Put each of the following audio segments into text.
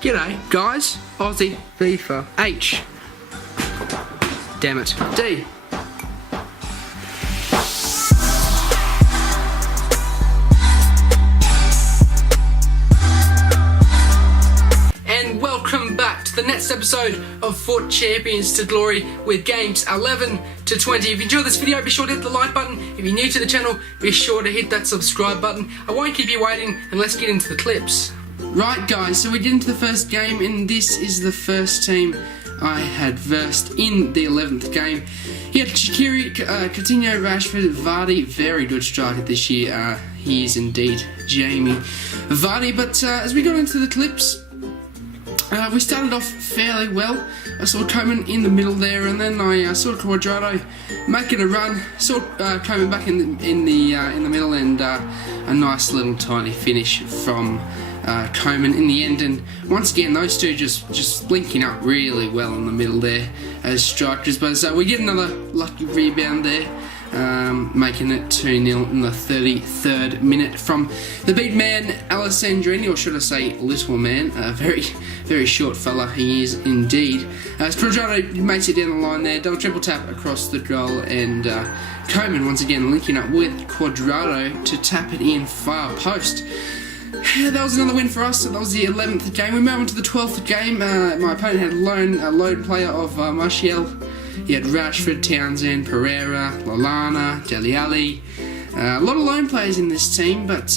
G'day, guys. Aussie, FIFA, H. Damn it, D. And welcome back to the next episode of FUT Champions to Glory with games 11 to 20. If you enjoyed this video, be sure to hit the like button. If you're new to the channel, be sure to hit that subscribe button. I won't keep you waiting, and let's get into the clips. Right guys, so we get into the first game, and this is the first team I had versed in the 11th game. He had Shaqiri, Coutinho, Rashford, Vardy, very good striker this year. He is indeed Jamie Vardy, but as we got into the clips, we started off fairly well. I saw Coman in the middle there, and then I saw Cuadrado making a run. Saw Coman back in the middle, and a nice little tiny finish from Coman in the end. And once again, those two just linking up really well in the middle there as strikers. But we get another lucky rebound there, making it 2-0 in the 33rd minute from the big man Alessandrini, or should I say little man, a very short fella he is indeed. As Cuadrado makes it down the line there, double triple tap across the goal, and Coman once again linking up with Cuadrado to tap it in far post. That was another win for us. That was the 11th game. We move on to the 12th game. My opponent had a lone player of Martial. He had Rashford, Townsend, Pereira, Lallana, Dele Alli. A lot of lone players in this team, but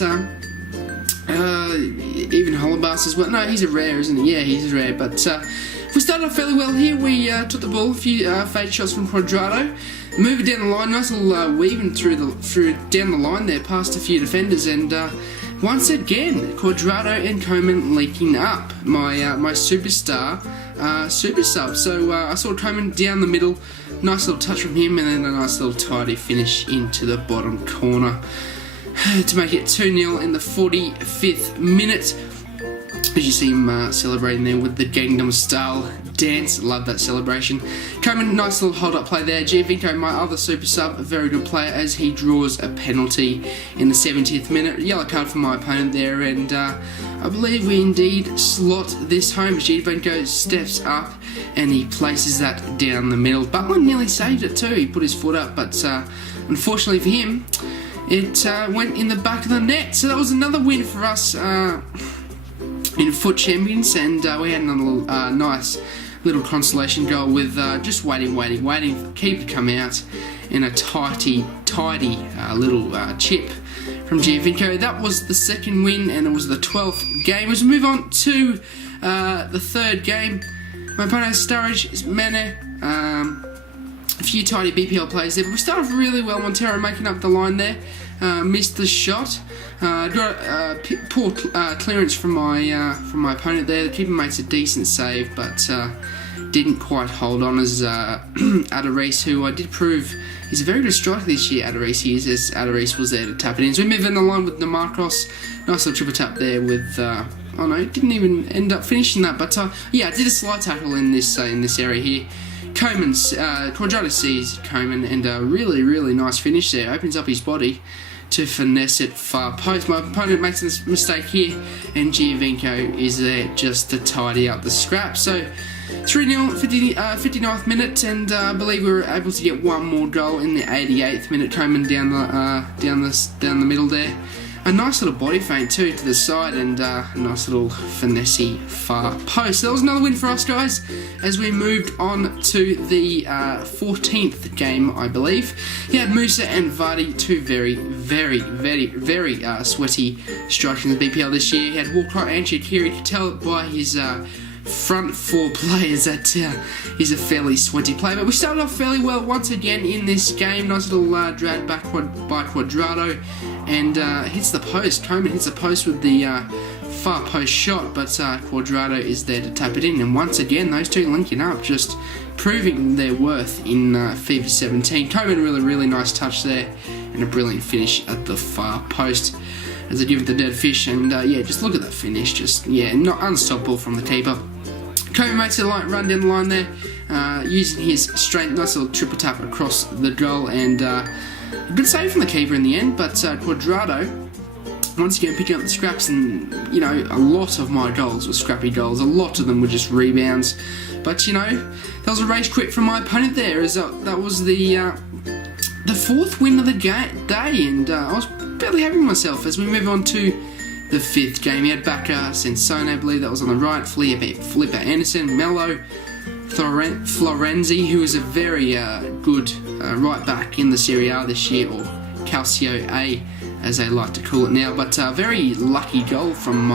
even Holebas as well. No, he's a rare, isn't he? Yeah, he's a rare. But we started off fairly well here. We took the ball, a few fade shots from Cuadrado. Move it down the line, nice little weaving through down the line there, past a few defenders, and once again, Cuadrado and Coman linking up. My superstar super sub. So I saw Coman down the middle, nice little touch from him, and then a nice little tidy finish into the bottom corner to make it 2-0 in the 45th minute. As you see him celebrating there with the Gangnam Style dance. Love that celebration. Coman, nice little hold-up play there. Giovinco, my other super sub, a very good player, as he draws a penalty in the 70th minute. Yellow card for my opponent there, and I believe we indeed slot this home. Giovinco steps up and he places that down the middle. Butland nearly saved it too. He put his foot up, but unfortunately for him, it went in the back of the net. So that was another win for us in FUT Champions, and we had another nice little consolation goal with just waiting for the keeper to come out, and a tidy little chip from Giovinco. That was the second win, and it was the 12th game. As we move on to the third game, my opponent has Sturridge, Mane, a few tidy BPL players there, but we started off really well. Montero making up the line there, missed the shot. Got poor clearance from my opponent there. The keeper makes a decent save, but didn't quite hold on as Adarice, who I did prove he's a very good striker this year. Adarice is, as Adarice was there to tap it in. So we move in the line with Demarcos. Nice little triple tap there with. Oh no, didn't even end up finishing that, but yeah, I did a slide tackle in this area here. Cuadrado sees Coman, and a really nice finish there. Opens up his body to finesse it far post. My opponent makes a mistake here, and Giovinco is there just to tidy up the scrap. So 3-0, 59th minute, and I believe we were able to get one more goal in the 88th minute. Coman down the middle there. A nice little body feint too to the side, and a nice little finesse far post. So that was another win for us, guys, as we moved on to the 14th game, I believe. He had Musa and Vardy, two very sweaty strikers in the BPL this year. He had Walcott and Shaqiri. You could tell by his front four players that he's a fairly sweaty player. But we started off fairly well once again in this game. Nice little drag back by Cuadrado, and hits the post. Coman hits the post with the far post shot, but Cuadrado is there to tap it in. And once again, those two linking up, just proving their worth in FIFA 17. Coman, really nice touch there, and a brilliant finish at the far post as I give it the dead fish. And yeah, just look at that finish. Just, yeah, not unstoppable from the keeper. Coman makes a light run down the line there, using his strength. Nice little triple tap across the goal, and a good save from the keeper in the end. But Cuadrado once again picking up the scraps, and a lot of my goals were scrappy goals. A lot of them were just rebounds, but that was a rage quit from my opponent there, as that was the 4th win of the day, and I was barely happy with myself. As we move on to the 5th game, he had back Sensone, I believe that was on the right, Flipper Anderson, Mello, Florenzi, who is a very good right back in the Serie A this year, or Calcio A as they like to call it now, but a very lucky goal from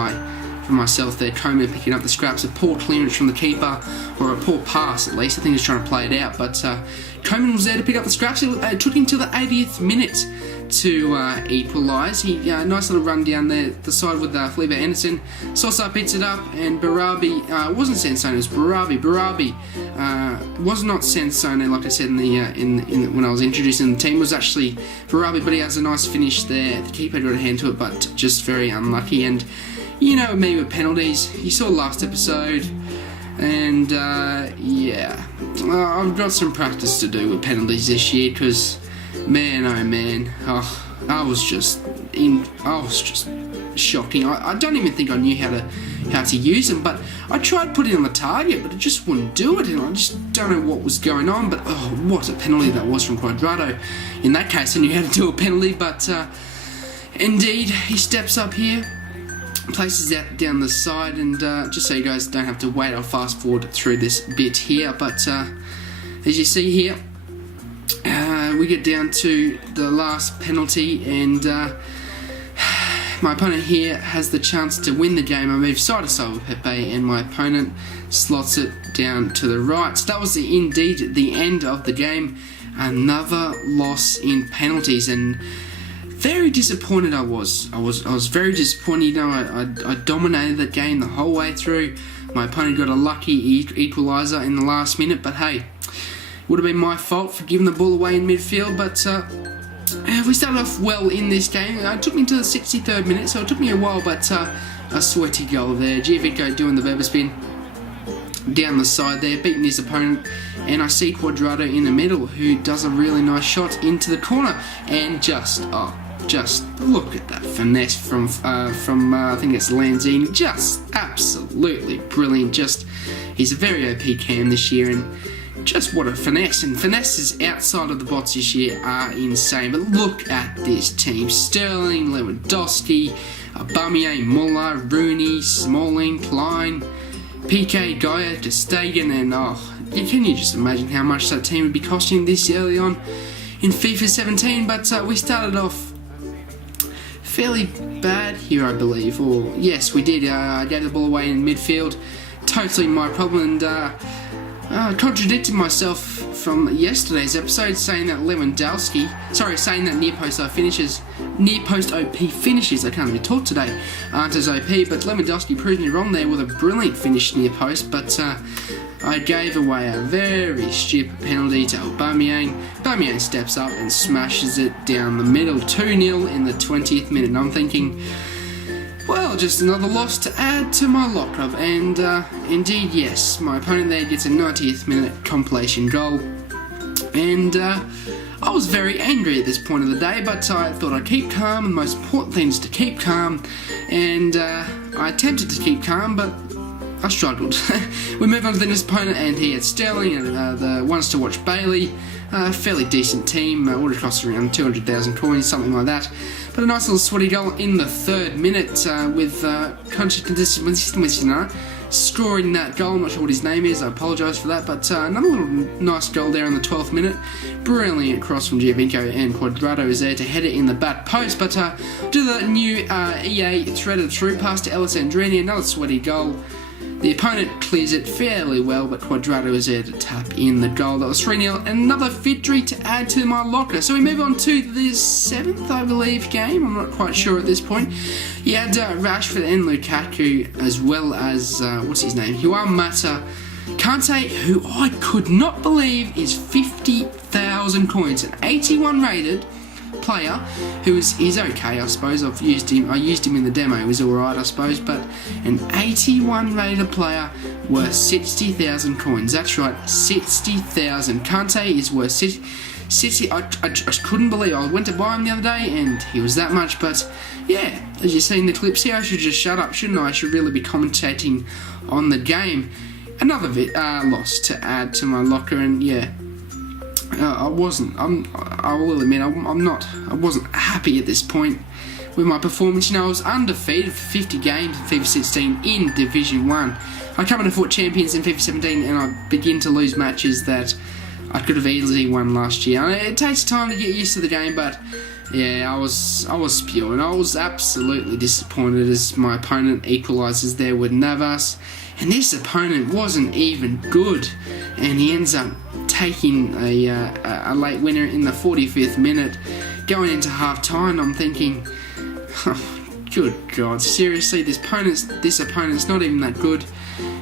myself there. Coleman picking up the scraps, a poor clearance from the keeper, or a poor pass at least. I think he was trying to play it out, but Coleman was there to pick up the scraps. It took him till the 80th minute to equalise. He nice little run down there the side with Felipe Anderson. Sosa picks it up, and Barabi, it wasn't Sensone, it was Barabi. Barabi was not Sensone, like I said in when I was introducing the team. It was actually Barabi, but he has a nice finish there. The keeper got a hand to it, but just very unlucky. And me with penalties, you saw last episode, and I've got some practice to do with penalties this year, because man, oh man, I was just shocking. I don't even think I knew how to use them, but I tried putting on the target, but it just wouldn't do it, and I just don't know what was going on. But what a penalty that was from Cuadrado. In that case, I knew how to do a penalty, but indeed, he steps up here, places that down the side, and just so you guys don't have to wait, I'll fast forward through this bit here. But as you see here, we get down to the last penalty, and my opponent here has the chance to win the game. I move side to side with Pepe, and my opponent slots it down to the right. So that was indeed the end of the game. Another loss in penalties, and very disappointed I was. I was very disappointed. I dominated the game the whole way through. My opponent got a lucky equaliser in the last minute, but hey, would have been my fault for giving the ball away in midfield. But we started off well in this game. It took me to the 63rd minute, so it took me a while, but a sweaty goal there. Giovinco doing the Weber spin down the side there, beating his opponent, and I see Cuadrado in the middle, who does a really nice shot into the corner, and just look at that finesse from I think it's Lanzini. Just absolutely brilliant. He's a very OP cam this year, and just what a finesse. And finesses outside of the box this year are insane. But look at this team: Sterling, Lewandowski, Aubameyang, Muller, Rooney, Smalling, Klein, PK, Gaia, ter Stegen, and can you just imagine how much that team would be costing this early on in FIFA 17? But we started off fairly bad here, I believe. Or yes, we did. I gave the ball away in midfield. Totally my problem, and I contradicted myself from yesterday's episode, saying that near post OP finishes, I can't even talk today, aren't as OP, but Lewandowski proved me wrong there with a brilliant finish near post. But I gave away a very stupid penalty to Aubameyang. Aubameyang steps up and smashes it down the middle, 2-0 in the 20th minute. And I'm thinking, well, just another loss to add to my lockup, and indeed, yes, my opponent there gets a 90th minute compilation goal, and I was very angry at this point of the day, but I thought I'd keep calm. The most important thing is to keep calm, and I attempted to keep calm, but I struggled. We move on to the next opponent, and he had Sterling and the ones to watch Bailey. Fairly decent team, would have cost around 200,000 coins, something like that. But a nice little sweaty goal in the 3rd minute with scoring that goal. I'm not sure what his name is, I apologise for that, but another little nice goal there in the 12th minute. Brilliant cross from Giovinco, and Cuadrado is there to head it in the back post, but do the new EA threaded through pass to Alessandrini, another sweaty goal. The opponent clears it fairly well, but Cuadrado is there to tap in the goal. That was 3-0, and another victory to add to my locker. So we move on to the 7th, I believe, game. I'm not quite sure at this point. You had Rashford and Lukaku, as well as, what's his name? Juan Mata. Kante, who I could not believe is 50,000 coins. An 81 rated player he's okay, I suppose. I used him in the demo. He was alright, I suppose, but an 81 rated player worth 60,000 coins. That's right, 60,000. Kante is worth City, I just couldn't believe it. I went to buy him the other day and he was that much, but yeah, as you see in the clips here, I should just shut up, shouldn't I? I should really be commentating on the game. Another loss to add to my locker, and yeah, I will admit, I wasn't happy at this point with my performance. You know, I was undefeated for 50 games in FIFA 16 in Division 1. I come into FUT Champions in FIFA 17 and I begin to lose matches that I could have easily won last year. It takes time to get used to the game, but yeah, I was spewing. I was absolutely disappointed as my opponent equalises there with Navas, and this opponent wasn't even good, and he ends up taking a late winner in the 45th minute, going into half time. I'm thinking, oh, good God, seriously, this opponent's not even that good.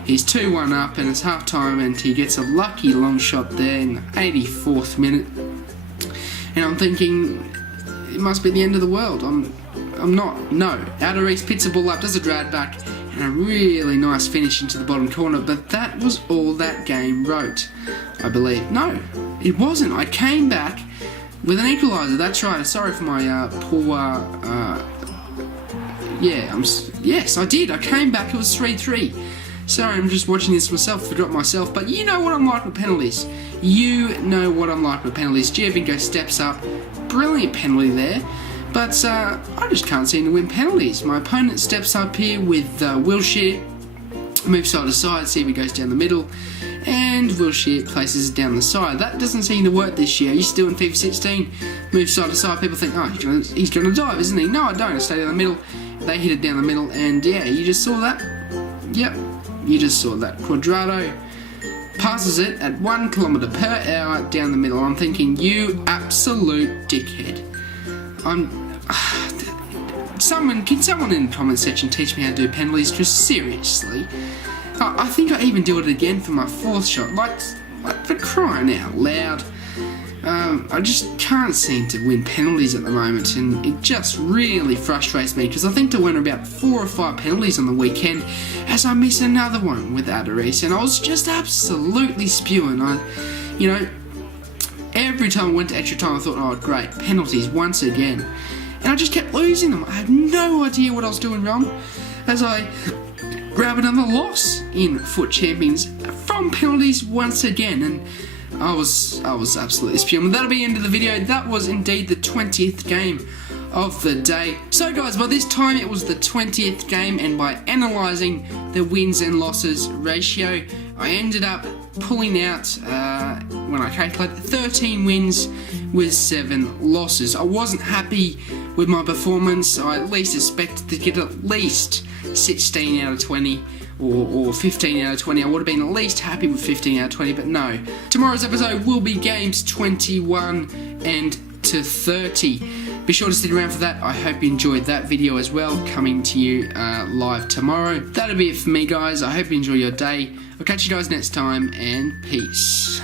He's 2-1 up and it's half time, and he gets a lucky long shot there in the 84th minute, and I'm thinking, it must be the end of the world. I'm not. No. Alderese picks the ball up, does a drag back, and a really nice finish into the bottom corner, but that was all that game wrote, I believe. No, it wasn't. I came back with an equaliser. That's right. Sorry for my poor... yes, I did. I came back. It was 3-3. Sorry, I'm just watching this myself. Forgot myself. But you know what I'm like with penalties. You know what I'm like with penalties. Giovinco steps up. Brilliant penalty there. But I just can't seem to win penalties. My opponent steps up here with Wilshere. Moves side to side. See if he goes down the middle. And Wilshere places it down the side. That doesn't seem to work this year. He's still in FIFA 16. Moves side to side. People think, oh, he's going to dive, isn't he? No, I don't. I stay down the middle. They hit it down the middle. And yeah, you just saw that. Yep. You just saw that. Cuadrado passes it at 1 km per hour down the middle. I'm thinking, you absolute dickhead. Can someone in the comment section teach me how to do penalties? Just seriously. I think I even do it again for my 4th shot. Like for crying out loud. I just can't seem to win penalties at the moment, and it just really frustrates me because I think to win about 4 or 5 penalties on the weekend as I miss another one with Alderese, and I was just absolutely spewing. Every time I went to extra time I thought, oh great, penalties once again, and I just kept losing them. I had no idea what I was doing wrong as I grab another loss in FUT Champions from penalties once again, and I was absolutely spewing. That'll be the end of the video. That was indeed the 20th game of the day. So guys, by this time it was the 20th game, and by analysing the wins and losses ratio, I ended up pulling out, when I calculated, 13 wins with 7 losses. I wasn't happy with my performance. I at least expected to get at least 16 out of 20 or 15 out of 20. I would have been at least happy with 15 out of 20, but no. Tomorrow's episode will be games 21 and to 30. Be sure to stick around for that. I hope you enjoyed that video as well, coming to you live tomorrow. That'll be it for me, guys. I hope you enjoy your day. I'll catch you guys next time, and peace.